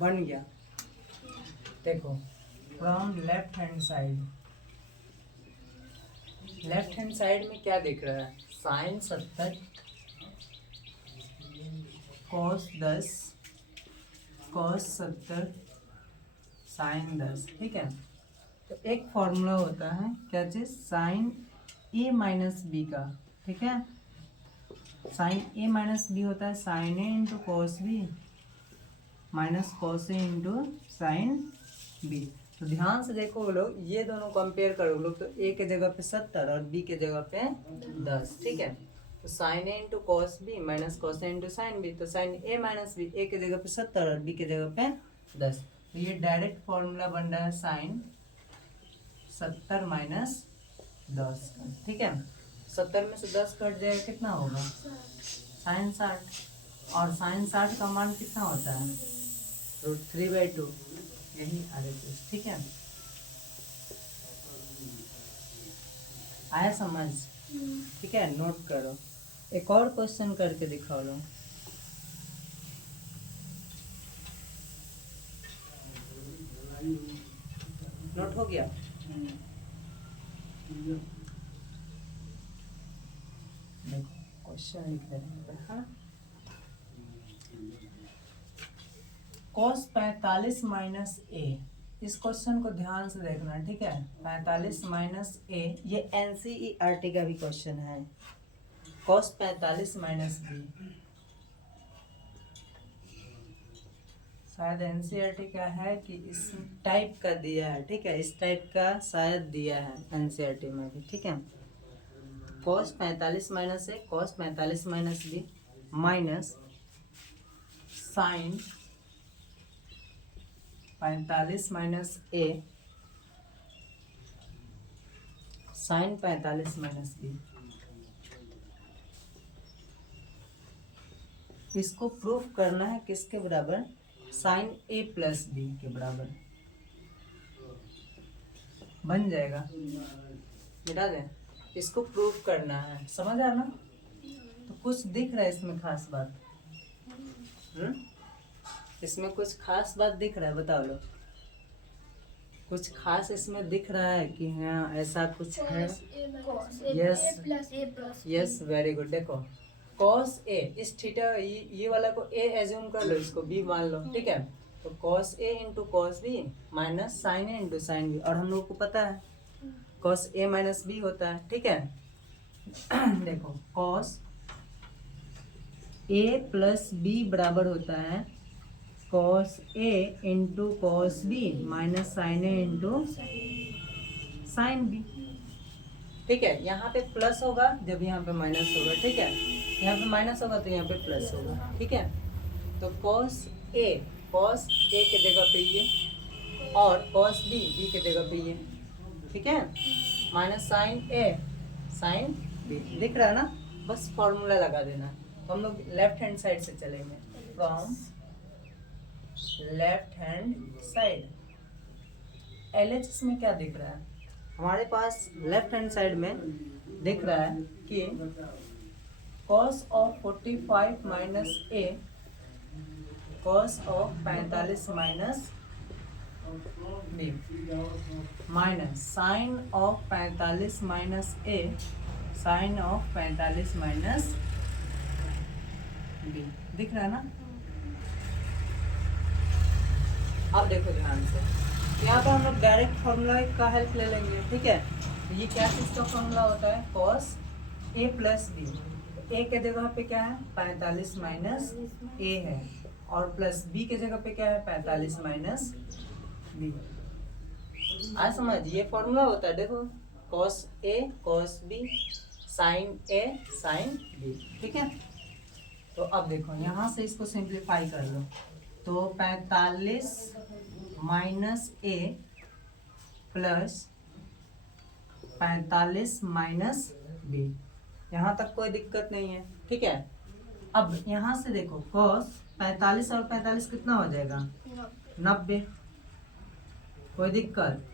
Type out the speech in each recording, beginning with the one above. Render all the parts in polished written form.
बन गया। देखो फ्रॉम लेफ्ट हैंड साइड में क्या दिख रहा है, साइन 70 कॉस 10 कॉस 70 साइन 10। ठीक है, तो एक फॉर्मूला होता है क्या चीज़, साइन ए माइनस बी का। ठीक है, साइन ए माइनस बी होता है sine A into cos B minus cos A into sine B. तो ध्यान से देखो वो लोग, ये दोनों कंपेयर करो लोग, तो ए के जगह पे 70 और बी के जगह पे 10। ठीक है, तो sine A into cos B minus cos A into sine B, तो sine A minus B A के जगह पे 70 और बी के जगह पे 10। तो ये डायरेक्ट फॉर्मूला बन रहा है साइन 70 माइनस 10 का। ठीक है, 70 में से 10 कट जाएगा, कितना होगा साइन 60, और साइन 60 का मान कितना होता है √3/2, यही RHS। ठीक है, आया समझ? ठीक है, नोट करो। एक और क्वेश्चन करके दिखाओ लो। नोट हो गया? देखो क्वेश्चन लिख रहे हैं, cos 45 माइनस ए। इस क्वेश्चन को ध्यान से देखना। ठीक है, 45 माइनस ए, ये NCERT का भी क्वेश्चन है। cos 45 माइनस बी, शायद NCERT का है कि इस टाइप का दिया है। ठीक है, इस टाइप का शायद दिया है NCERT में भी। ठीक है, cos 45 minus A cos 45 minus B minus sine 45 minus A sine 45 minus B. इसको प्रूफ करना है किसके बराबर, साइन ए प्लस बी के बराबर। बन जाएगा, मिटा दें। इसको प्रूफ करना है, समझ आया ना? तो कुछ दिख रहा है इसमें खास बात? इसमें कुछ खास बात दिख रहा है, बताओ लो। कुछ खास इसमें दिख रहा है कि हाँ ऐसा कुछ है? Yes, very good. देखो cos ए, इस थीटा ये वाला को a एज्यूम कर लो, इसको b मान लो। ठीक है, तो cos a into cos B minus sine A into sine B, और हम लोग को पता है cos a माइनस बी होता है। ठीक है, देखो cos a प्लस बी बराबर होता है cos a into cos B minus sine A into sine B. ठीक है, यहाँ पे प्लस होगा जब यहाँ पे माइनस होगा। ठीक है, यहाँ पे माइनस होगा तो यहाँ पे प्लस होगा। ठीक है, तो cos a के जगह पे ये, और cos b के जगह पे ये। ठीक है, minus sine a sine b, दिख रहा है ना? बस फॉर्मूला लगा देना। तो हम लोग लेफ्ट हैंड साइड से चलेंगे, from left hand side. LHS में क्या दिख रहा है हमारे पास? लेफ्ट हैंड साइड में दिख रहा है कि cos of 45 minus A cos of 45 minus B minus sine of 45 minus A sine of 45 minus B. दिख रहा है ना? अब देखो ध्यान से, यहाँ पे हम लोग डायरेक्ट फॉर्मूला का हेल्प ले लेंगे। ठीक है, ये क्या चीज़ का फॉर्मूला होता है, cos a plus B. A के जगह पे क्या है 45 माइनस ए है, और प्लस बी के जगह पे क्या है 45 माइनस बी। आज समझ, ये फॉर्मूला होता है। देखो cos a cos b sine a sine b। ठीक है, तो अब देखो यहाँ से इसको सिंप्लीफाई कर लो, तो 45 माइनस ए प्लस 45 माइनस बी, यहाँ तक कोई दिक्कत नहीं है। ठीक है, अब यहाँ से देखो cos 45 और 45 कितना हो जाएगा 90। कोई दिक्कत?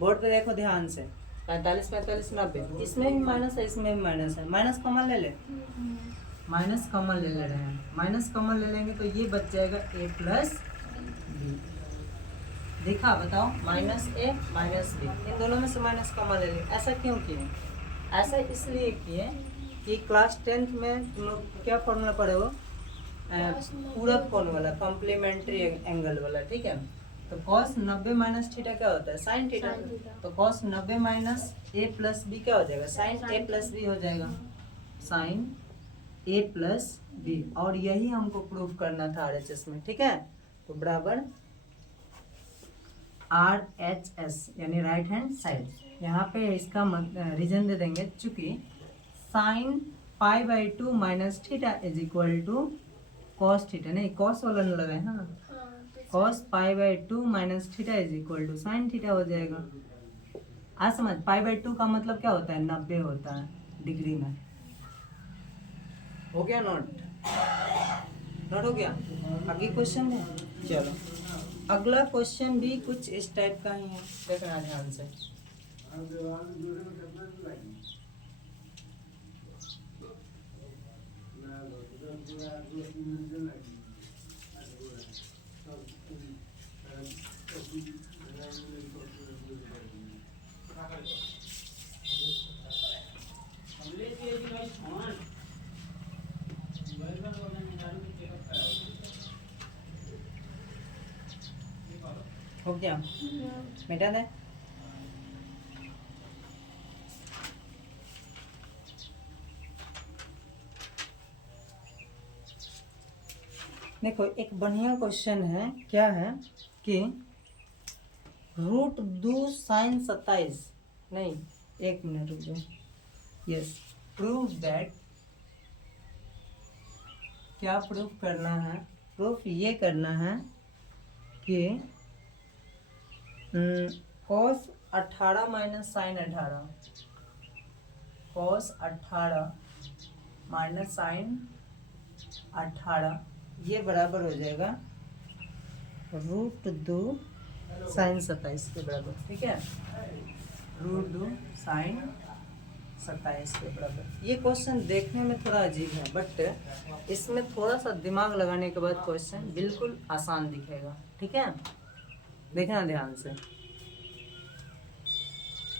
बोर्ड पे देखो ध्यान से, 45 45 90, इसमें भी माइनस है इसमें भी माइनस है, माइनस कॉमन ले ले, माइनस कॉमन ले ले रहे हैं, माइनस कॉमन ले लेंगे तो ये बच जाएगा a प्लस दिखा, बताओ। माइनस ए माइनस बी, इन दोनों में से माइनस कॉमन ले लें। ऐसा क्यों किए? ऐसा इसलिए किए कि क्लास 10th में तुम लोग क्या फॉर्मूला पढ़े हो? पूरक कोण वाला, कॉम्प्लीमेंट्री एंगल वाला, ठीक है। तो cos 90 माइनस थीटा क्या होता है? Sine theta. तो cos 90 माइनस ए प्लस बी क्या हो जाएगा? साइन ए प्लस बी हो जाएगा, साइन ए प्लस बी। और यही हमको प्रूफ करना था RHS में, ठीक है। तो बराबर RHS यानी राइट हैंड साइड। यहाँ पे इसका रीजन दे देंगे, चूंकि sine pi by 2 minus theta is equal to cos theta, नहीं कॉस वाला न लगाए, हाँ, cos pi by 2 minus theta is equal to sine theta हो जाएगा। आज समझ, पाई बाई 2 का मतलब क्या होता है? 90 होता है डिग्री में। हो गया नोट? नोट हो गया? आगे क्वेश्चन है, चलो अगला क्वेश्चन भी कुछ इस टाइप का ही है, देखना ध्यान से। हो गया? मिटा दे। देखो एक बढ़िया क्वेश्चन है, क्या है कि रूट 2 साइन 27, नहीं एक मिनट रुक जाओ। यस, प्रूव दैट, क्या प्रूफ करना है? प्रूफ ये करना है कि cos 18 minus sine 18, cos 18 minus sine 18 ये बराबर हो जाएगा रूट 2 साइन 27 के बराबर, ठीक है। रूट 2 साइन 27 के बराबर। ये क्वेश्चन देखने में थोड़ा अजीब है, बट इसमें थोड़ा सा दिमाग लगाने के बाद क्वेश्चन बिल्कुल आसान दिखेगा, ठीक है। देखना ध्यान से।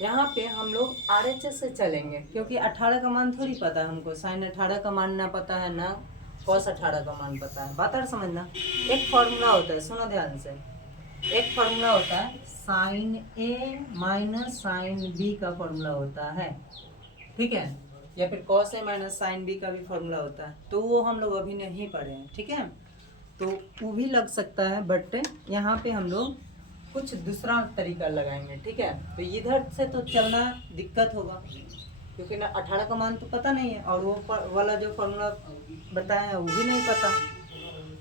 यहाँ पे हम लोग RHS से चलेंगे, क्योंकि 18 का मान थोड़ी पता है हमको, साइन 18 का मान ना पता है, ना cos 18 का मान पता है। बात और समझना। एक फॉर्मूला होता है, सुनो ध्यान से। एक फॉर्मूला होता है sine A minus sine B का फॉर्मूला होता है, ठीक है। या फिर cos ए माइनस साइन बी का भी फॉर्मूला होता है, तो वो हम लोग अभी नहीं पढ़े हैं, ठीक है। तो वो भी लग सकता है, बट यहाँ पे हम लोग कुछ दूसरा तरीका लगाएंगे, ठीक है। तो इधर से तो चलना दिक्कत होगा, क्योंकि ना 18 का मान तो पता नहीं है, और वो वाला जो फॉर्मूला बताया है वो भी नहीं पता।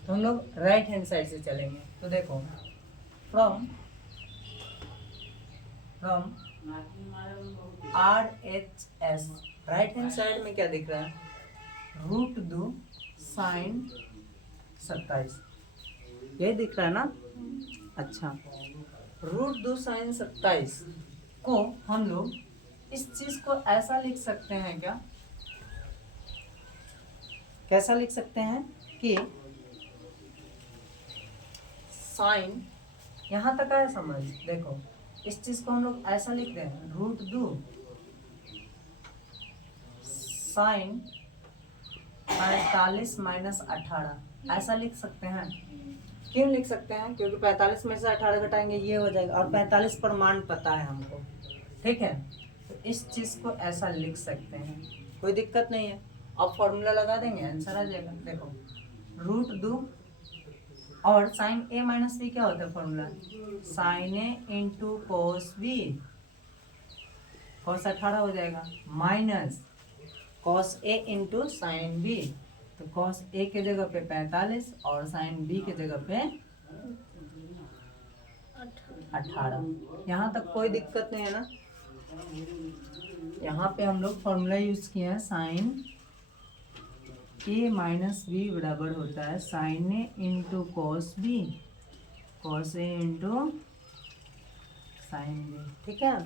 तो हम लोग राइट हैंड साइड से चलेंगे। तो देखो, from RHS, right hand side में क्या दिख रहा है? रूट 2 साइन 27, ये दिख रहा है ना? अच्छा, रूट 2 साइन 27 को हम लोग इस चीज को ऐसा लिख सकते हैं क्या? कैसा लिख सकते हैं कि साइन, यहां तक आया समझ? देखो इस चीज को हम लोग ऐसा लिख रहे हैं, रूट 2 साइन 45 माइनस 18, ऐसा लिख सकते हैं। क्यों लिख सकते हैं? क्योंकि 45 में से 18 घटाएंगे ये हो जाएगा, और 45 पर मान पता है हमको, ठीक है। तो इस चीज को ऐसा लिख सकते हैं, कोई दिक्कत नहीं है। अब फॉर्मूला लगा देंगे, आंसर आ जाएगा। देखो रूट 2 और साइन ए माइनस बी क्या होता है formula? Sign A into cos B, cos 18 हो जाएगा, minus cos A into sine B. तो कॉस ए के जगह पे 45 और साइन बी के जगह पे 18। यहाँ तक कोई दिक्कत नहीं है ना? यहाँ पे हम लोग फॉर्मूला यूज किए हैं, साइन ए माइनस बी बराबर होता है sine A into cos B, cos A into sine B, ठीक है।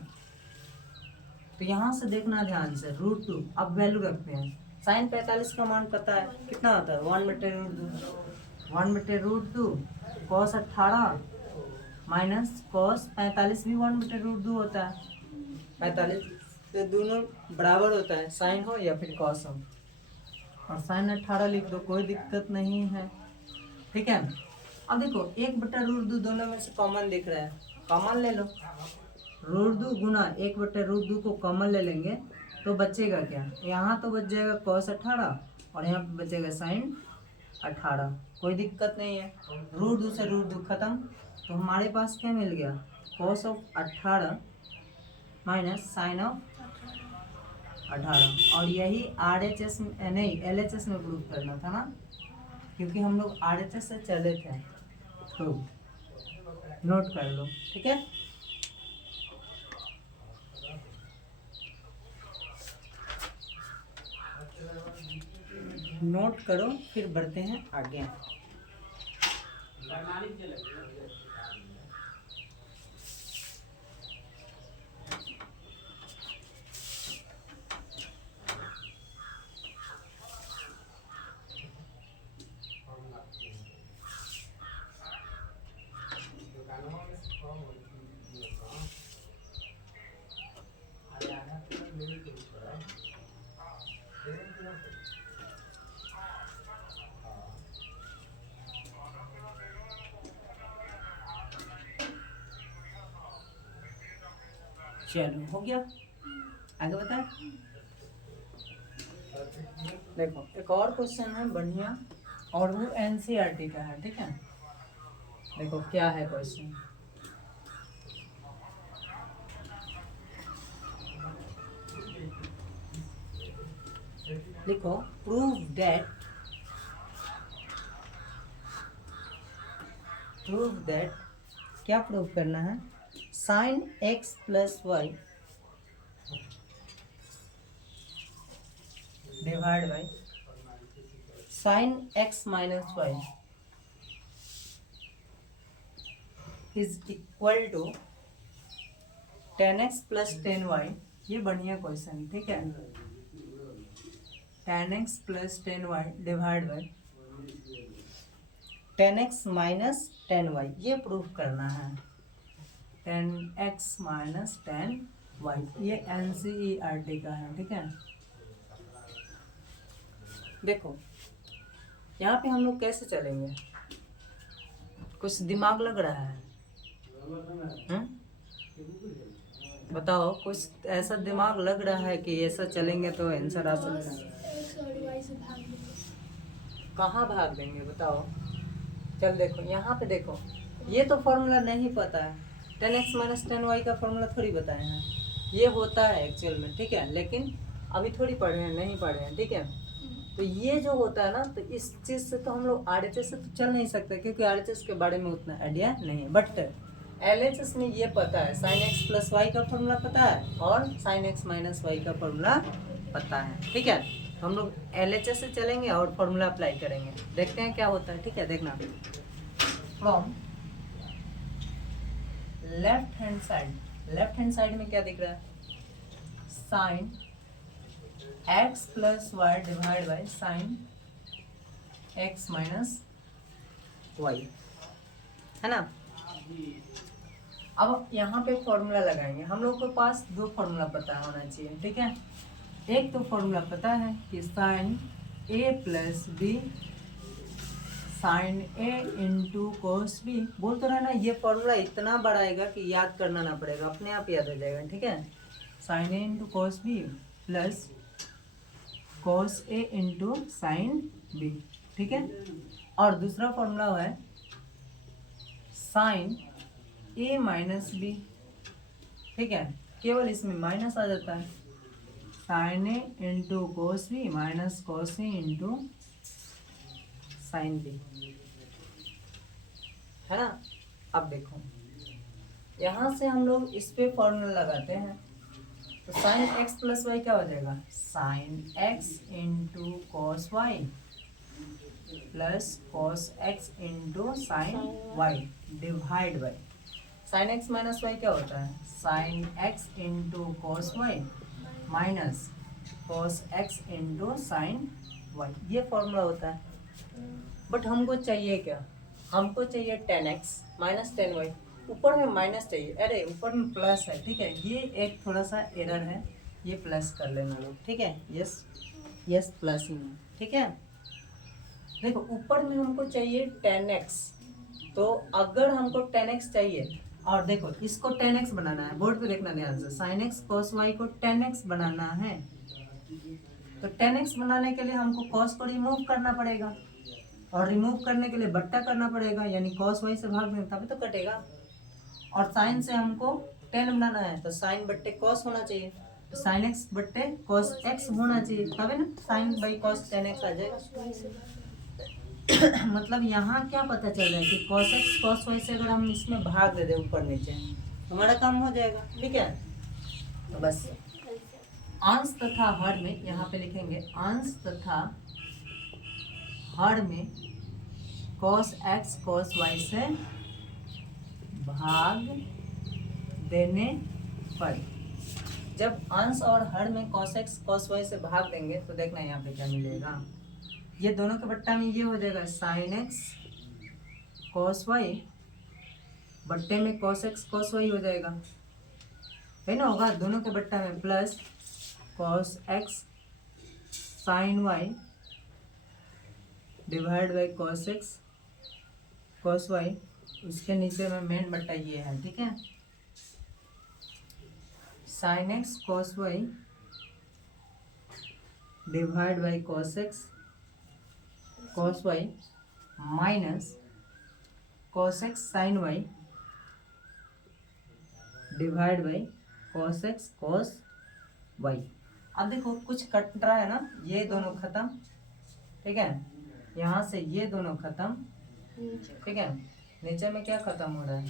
तो यहाँ से देखना ध्यान से, रूट 2, अब वैल्यू रखते हैं। साइन 45 का मान पता है, कितना होता है? 1/√2, 1/√2 cos 18 माइनस कॉस 45 भी 1/√2 होता है, 45 तो दोनों बराबर होता है, साइन हो या फिर कॉस हो। और साइन 18 लिख दो, कोई दिक्कत नहीं है, ठीक है। अब देखो 1/√2 दोनों में से कॉमन दिख रहा है, कॉमन ले लो। √2 गुना 1/√2 को कॉमन ले लेंगे तो बचेगा क्या, यहाँ तो बच जाएगा cos 18 और यहाँ पे बचेगा sin 18, कोई दिक्कत नहीं है। √2 से √2 खत्म, तो हमारे पास क्या मिल गया, cos of 18 minus sine of 18। और यही RHS में नहीं LHS में प्रूफ करना था ना, क्योंकि हम लोग RHS से चले थे, तो नोट कर लो, ठीक है। नोट करो, फिर बढ़ते हैं आगे। चलो हो गया, आगे बताए। देखो एक और क्वेश्चन है बढ़िया, और वो NCERT का है, ठीक है। देखो क्या है क्वेश्चन, लिखो प्रूव दैट क्या प्रूव करना है, sin x plus Y divide by sin x minus Y is equal to 10x plus 10y। ये बढ़िया क्वेश्चन, ठीक है। 10x plus 10y divide by 10x minus 10y, ये प्रूफ करना है। 10x माइनस 10y, ये NCERT का है, ठीक है। देखो यहाँ पे हम लोग कैसे चलेंगे, कुछ दिमाग लग रहा है, बताओ, कुछ ऐसा दिमाग लग रहा है कि ऐसा चलेंगे तो आंसर आ सकता है। कहाँ भाग देंगे बताओ, चल देखो यहाँ पे देखो, ये तो फॉर्मूला नहीं पता है, 10x माइनस 10y का फॉर्मूला थोड़ी बताए हैं, ये होता है एक्चुअल में, ठीक है, लेकिन अभी थोड़ी पढ़े हैं, नहीं पढ़े हैं, ठीक है। तो ये जो होता है ना, तो इस चीज़ से तो हम लोग RHS से तो चल नहीं सकते, क्योंकि RHS के बारे में उतना आइडिया नहीं, बट LHS में ये पता है, sin x प्लस वाई का फॉर्मूला पता है और sin x माइनस वाई का फॉर्मूला पता है, ठीक है। तो हम लोग LHS से चलेंगे और फॉर्मूला अप्लाई करेंगे, देखते हैं क्या होता है, ठीक है। देखना फ्रॉम लेफ्ट हैंड साइड में क्या दिख रहा है, sin x plus Y divide by sin x minus Y, है ना। अब यहाँ पे फॉर्मूला लगाएंगे, हम लोग के पास दो फॉर्मूला पता होना चाहिए, ठीक है। एक तो फॉर्मूला पता है कि sine a plus B sine a into cos B, बोल तो रहा ना, ये फॉर्मूला इतना बड़ा आएगा कि याद करना ना पड़ेगा, अपने आप याद हो जाएगा, ठीक है। Sine a into cos B plus cos a into sine B, ठीक है। और दूसरा फॉर्मूला है साइन a माइनस बी, ठीक है, केवल इसमें माइनस आ जाता है, sine a into cos B minus cos a into sine B, है ना। अब देखो यहाँ से हम लोग इस पे फॉर्मूला लगाते हैं, तो साइन x प्लस वाई क्या हो जाएगा, sine x into cos Y plus cos x into sine Y divide by sine x minus Y क्या होता है, sine x into cos Y minus cos x into sine Y, ये formula होता है। But हमको चाहिए क्या, हमको चाहिए 10x माइनस 10y, ऊपर में माइनस चाहिए, अरे ऊपर में प्लस है, ठीक है, ये एक थोड़ा सा एरर है, ये प्लस कर लेना लोग, ठीक है, यस यस प्लस ही में, ठीक है। देखो ऊपर में हमको चाहिए 10x, तो अगर हमको 10x चाहिए और देखो इसको 10x बनाना है, बोर्ड पे देखना ध्यान से, sin x cos y को 10x बनाना है, तो 10x बनाने के लिए हमको cos को रिमूव करना पड़ेगा, और रिमूव करने के लिए बट्टा करना पड़ेगा, यानी cos y से भाग देंगे तभी तो कटेगा, और साइन से हमको 10 बनाना है, तो साइन बट्टे cos होना चाहिए, तो साइन x बट्टे cos x होना चाहिए, तभी ना साइन बाई cos 10x आ जाएगा। मतलब यहाँ क्या पता चल रहा है कि cos x cos y से अगर हम इसमें भाग दे दें ऊपर नीचे, हमारा काम हो जाएगा, ठीक है। तो बस अंश तथा हर में यहाँ पे लिखेंगे, अंश तथा हर में cos x cos y से भाग देने पर, जब अंश और हर में cos x cos y से भाग देंगे तो देखना यहाँ पे क्या मिलेगा, ये दोनों के बट्टा में ये हो जाएगा sin x cos y, बट्टे में cos x cos y हो जाएगा, है ना, होगा दोनों के बट्टा में, plus cos x sin y divide by cos x cos y, उसके नीचे में मेन बट्टा ये है, ठीक है, sin x cos y divide by cos x cos y minus cos x sin y divide by cos x cos y। अब देखो कुछ कट रहा है ना, ये दोनों खत्म, ठीक है, यहाँ से ये दोनों खत्म, ठीक है, नीचे में क्या खत्म हो रहा है,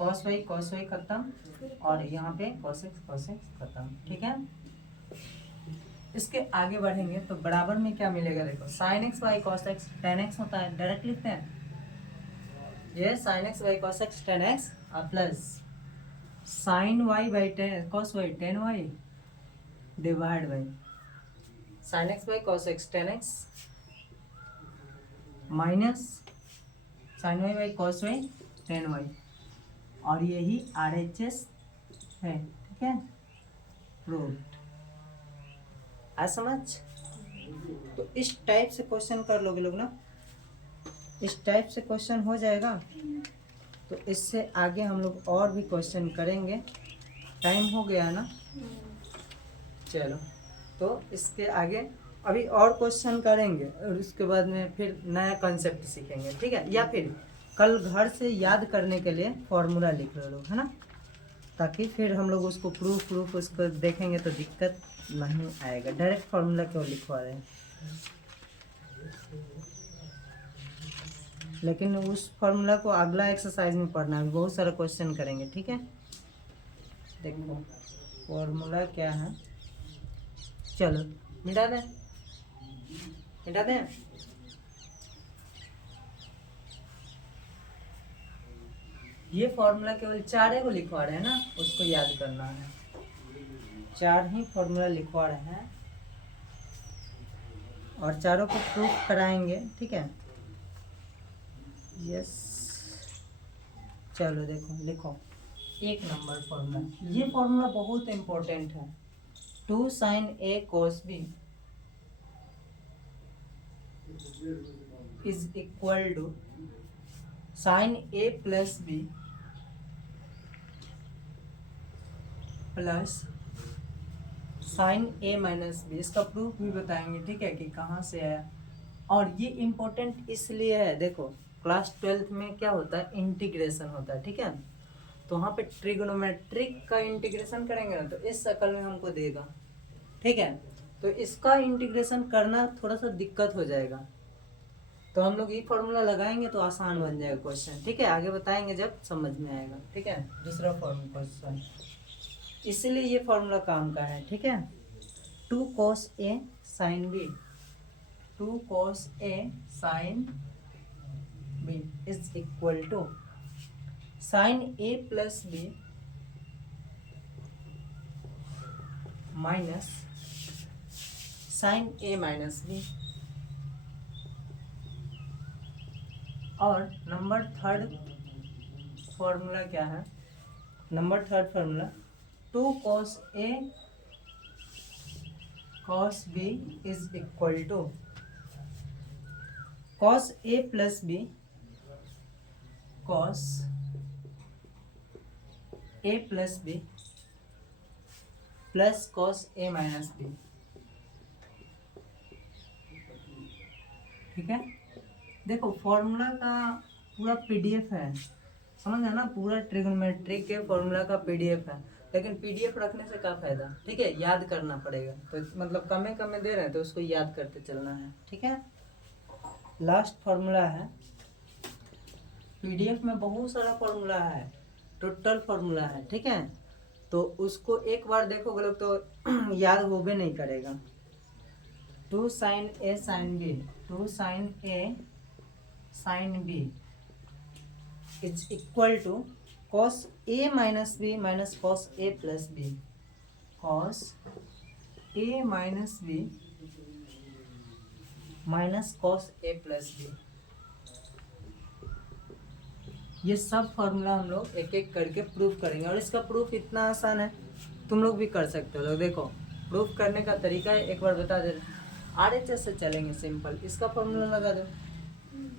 cos y खत्म, और यहाँ पे cos x खत्म, ठीक है। इसके आगे बढ़ेंगे तो बराबर में क्या मिलेगा, देखो sin x by cos x tan x होता है, डायरेक्ट लिखते हैं, ये sin x by cos x tan x plus sin y by cos y tan y divide by sin x by cos x tan x minus sin y by cos y tan y, और यही RHS है, ठीक है, proved. आज समझ, तो इस type से क्वेश्चन कर लोगे लोग ना, इस टाइप से क्वेश्चन हो जाएगा, तो इससे आगे हम लोग और भी क्वेश्चन करेंगे, टाइम हो गया ना, चलो, तो इसके आगे अभी और क्वेश्चन करेंगे और उसके बाद में फिर नया कॉन्सेप्ट सीखेंगे, ठीक है, या फिर कल घर से याद करने के लिए फॉर्मूला लिख लो लोग, है ना, ताकि फिर हम लोग उसको प्रूफ उसको देखेंगे तो दिक्कत नहीं आएगा, डायरेक्ट फॉर्मूला क्यों लिखवा रहे हैं, लेकिन उस फॉर्मूला को अगला एक्सरसाइज में पढ़ना है, बहुत सारा क्वेश्चन करेंगे, ठीक है। देखो फॉर्मूला क्या है, चलो मिटा दें, मिटा दें, ये फॉर्मूला केवल 4 को लिखवा रहे हैं ना, उसको याद करना है, 4 ही फॉर्मूला लिखवा रहे हैं और चारों को प्रूफ कराएंगे, ठीक है, यस। चलो देखो लिखो 1 नंबर फॉर्मूला, ये फॉर्मूला बहुत इंपॉर्टेंट है, 2 sin a cos b is equal to sin a plus b plus sin a minus b, इसका प्रूफ भी बताएंगे, ठीक है, कि कहाँ से आया, और ये इम्पोर्टेंट इसलिए है, देखो क्लास 12th में क्या होता है, इंटीग्रेशन होता है, ठीक है, तो वहाँ पे ट्रिग्नोमेट्रिक का इंटीग्रेशन करेंगे ना, तो इस शक्ल में हमको देगा, ठीक है, तो इसका इंटीग्रेशन करना थोड़ा सा दिक्कत हो जाएगा, तो हम लोग ये फॉर्मूला लगाएंगे तो आसान बन जाएगा क्वेश्चन, ठीक है, आगे बताएंगे जब समझ में आएगा, ठीक है। दूसरा फॉर्मूला क्वेश्चन, इसीलिए ये फॉर्मूला काम का है, ठीक है, 2 cos a sin b, 2 cos a sin b is equal to sin a plus b minus sin a minus b, और नंबर थर्ड फॉर्मूला क्या है, number third formula, 2 cos A cos B is equal to cos A plus B cos A plus B plus cos A minus B। ठीक है, देखो formula का पूरा PDF है, समझ है ना, पूरा ट्रिग्नोमेट्रिक के फॉर्मूला का पीडीएफ है, लेकिन पीडीएफ रखने से क्या फायदा, ठीक है, याद करना पड़ेगा, तो मतलब कमे कमे दे रहे हैं तो उसको याद करते चलना है। ठीक है, लास्ट फॉर्मूला है, पीडीएफ में बहुत सारा फॉर्मूला है, टोटल फॉर्मूला है। ठीक है, तो उसको एक बार देखोगे लोग तो याद हो भी नहीं करेगा। 2 sin A sin B, 2 sin A sin B is equal to cos A minus B minus cos A plus B, cos A minus B minus cos A plus B। ये सब फॉर्मूला हम लोग एक एक करके प्रूफ करेंगे, और इसका प्रूफ इतना आसान है, तुम लोग भी कर सकते हो। लोग देखो प्रूफ करने का तरीका है, एक बार बता दे, RHS से चलेंगे सिंपल, इसका फॉर्मूला लगा दो,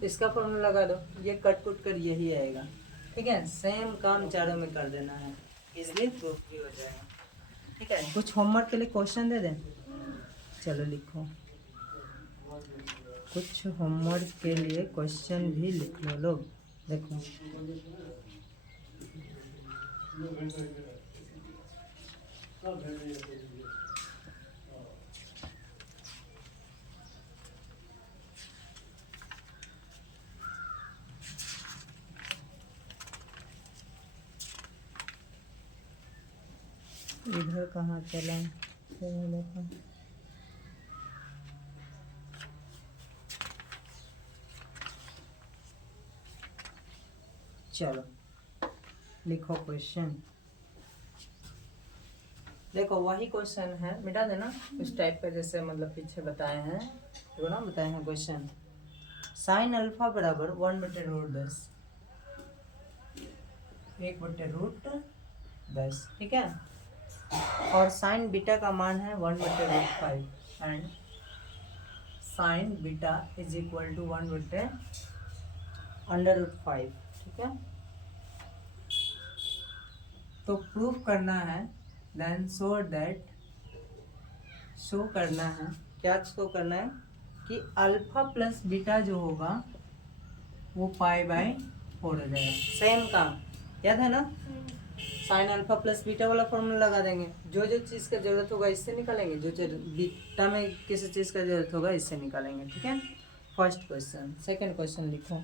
इसका फॉर्मूला लगा दो, ये कट कुट कर यही आएगा। ठीक है, सेम काम चारों में कर देना है, इजली प्रूफ भी हो जाएगा। ठीक है, कुछ होमवर्क के लिए क्वेश्चन दे दें, चलो लिखो, कुछ होमवर्क के लिए क्वेश्चन भी लिख लो लोग। देखो इधर कहाँ चला, देखो चलो लिखो क्वेश्चन। देखो वही क्वेश्चन है, मिटा देना इस टाइप का, जैसे मतलब पीछे बताए हैं, तो ना बताए हैं क्वेश्चन। साइन अल्फा बराबर 1/√10, 1/√10। ठीक है, और साइन बीटा का मान है 1/√5 and sine beta is equal to 1/√5। ठीक है, तो प्रूफ करना है, देन शो दैट, शो करना है, क्या शो करना है कि अल्फा प्लस बीटा जो होगा वो π/4 हो जाएगा। सेम काम याद है ना, साइन अल्फा प्लस बीटा वाला फॉर्मूला लगा देंगे, जो जो चीज़ का जरूरत होगा इससे निकालेंगे, जो बीटा में किसी चीज़ का जरूरत होगा इससे निकालेंगे। ठीक है, फर्स्ट क्वेश्चन। सेकंड क्वेश्चन लिखो,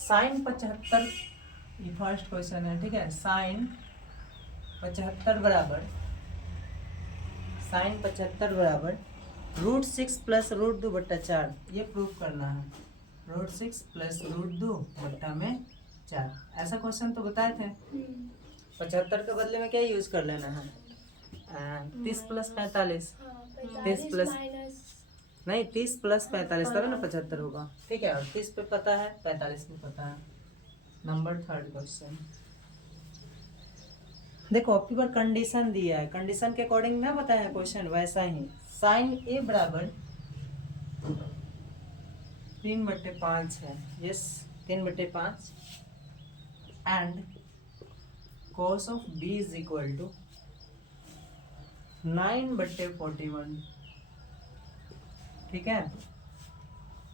साइन 75, ये फर्स्ट क्वेश्चन है। ठीक है, साइन 75 बराबर, साइन 75 बराबर √6 प्लस √2/4, ये प्रूफ करना है, √6 प्लस √2/4। ऐसा क्वेश्चन तो बताए थे। 75 के बदले में क्या यूज कर लेना है, 30 प्लस 45, 30 प्लस नहीं 30 प्लस 45 तब ना 75 होगा। ठीक है, और 30 पे पता है, 45 पे पता है। नंबर थर्ड क्वेश्चन, देखो आपकी बार कंडीशन दिया है, कंडीशन के अकॉर्डिंग ना बताया है क्वेश्चन, वैसा ही साइन ए बराबर 3/5 है, yes 3/5 and cos of b is equal to 9/41। ठीक है,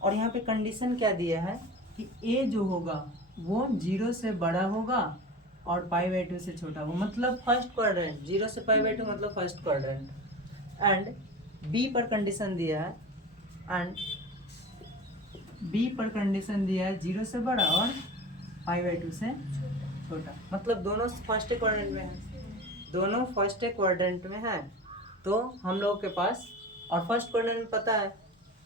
और यहाँ पे कंडीशन क्या दिया है कि a जो होगा वो 0 से बड़ा होगा और π/2 से छोटा होगा, मतलब फर्स्ट क्वाड्रेंट, 0 से π/2 मतलब फर्स्ट क्वाड्रेंट, एंड b पर कंडीशन दिया है, एंड b पर कंडीशन दिया है 0 से बड़ा और π/2 से छोटा, मतलब दोनों फर्स्ट क्वाड्रेंट में है, दोनों फर्स्ट क्वाड्रेंट में है। तो हम लोग के पास, और फर्स्ट क्वाड्रेंट में पता है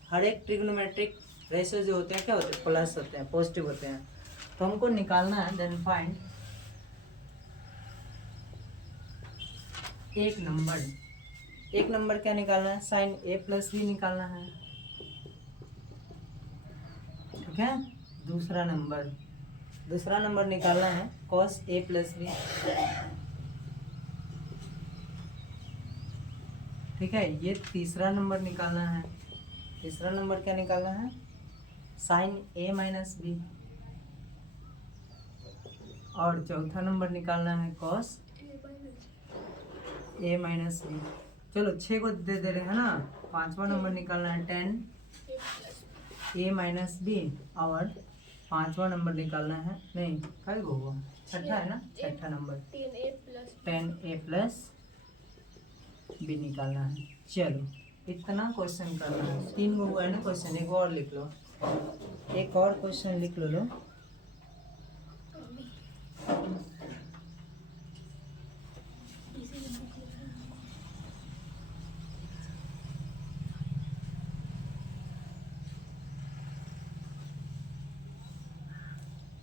हर एक ट्रिग्नोमेट्रिक रेशियो जो होते हैं क्या होते हैं, प्लस होते हैं, पॉजिटिव होते हैं, तो हमको निकालना है। देन फाइंड एक नंबर क्या निकालना है, साइन a प्लस b निकालना है। ठीक है, दूसरा नंबर निकालना है कॉस ए प्लस बी। ठीक है, ये तीसरा नंबर निकालना है। तीसरा नंबर क्या निकालना है? Sine A minus B. और चौथा नंबर निकालना है कॉस ए माइनस बी। चलो 6 को दे रहे हैं ना। पांचवा नंबर निकालना है टेन ए माइनस बी। और पांचवा नंबर निकालना है, नहीं कई गो हुआ, छठा है ना, छठा नंबर टेन ए प्लस बी निकालना है। चलो इतना क्वेश्चन करना है। 3 गो हुआ है ना क्वेश्चन, एक और लिख लो, एक और क्वेश्चन लिख लो।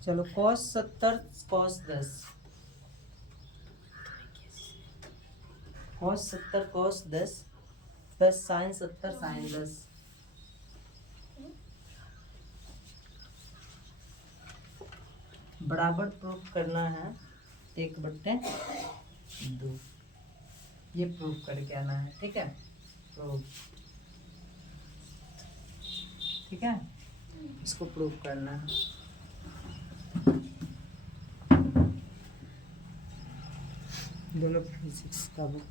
चलो cos 70 cos 10, cos 70 cos 10 plus sine 70 sine 10। बराबर प्रूफ करना है 1/2। ये प्रूफ करके आना है। ठीक है, प्रूफ, ठीक है, इसको प्रूफ करना है। दोनों फिजिक्स का बुक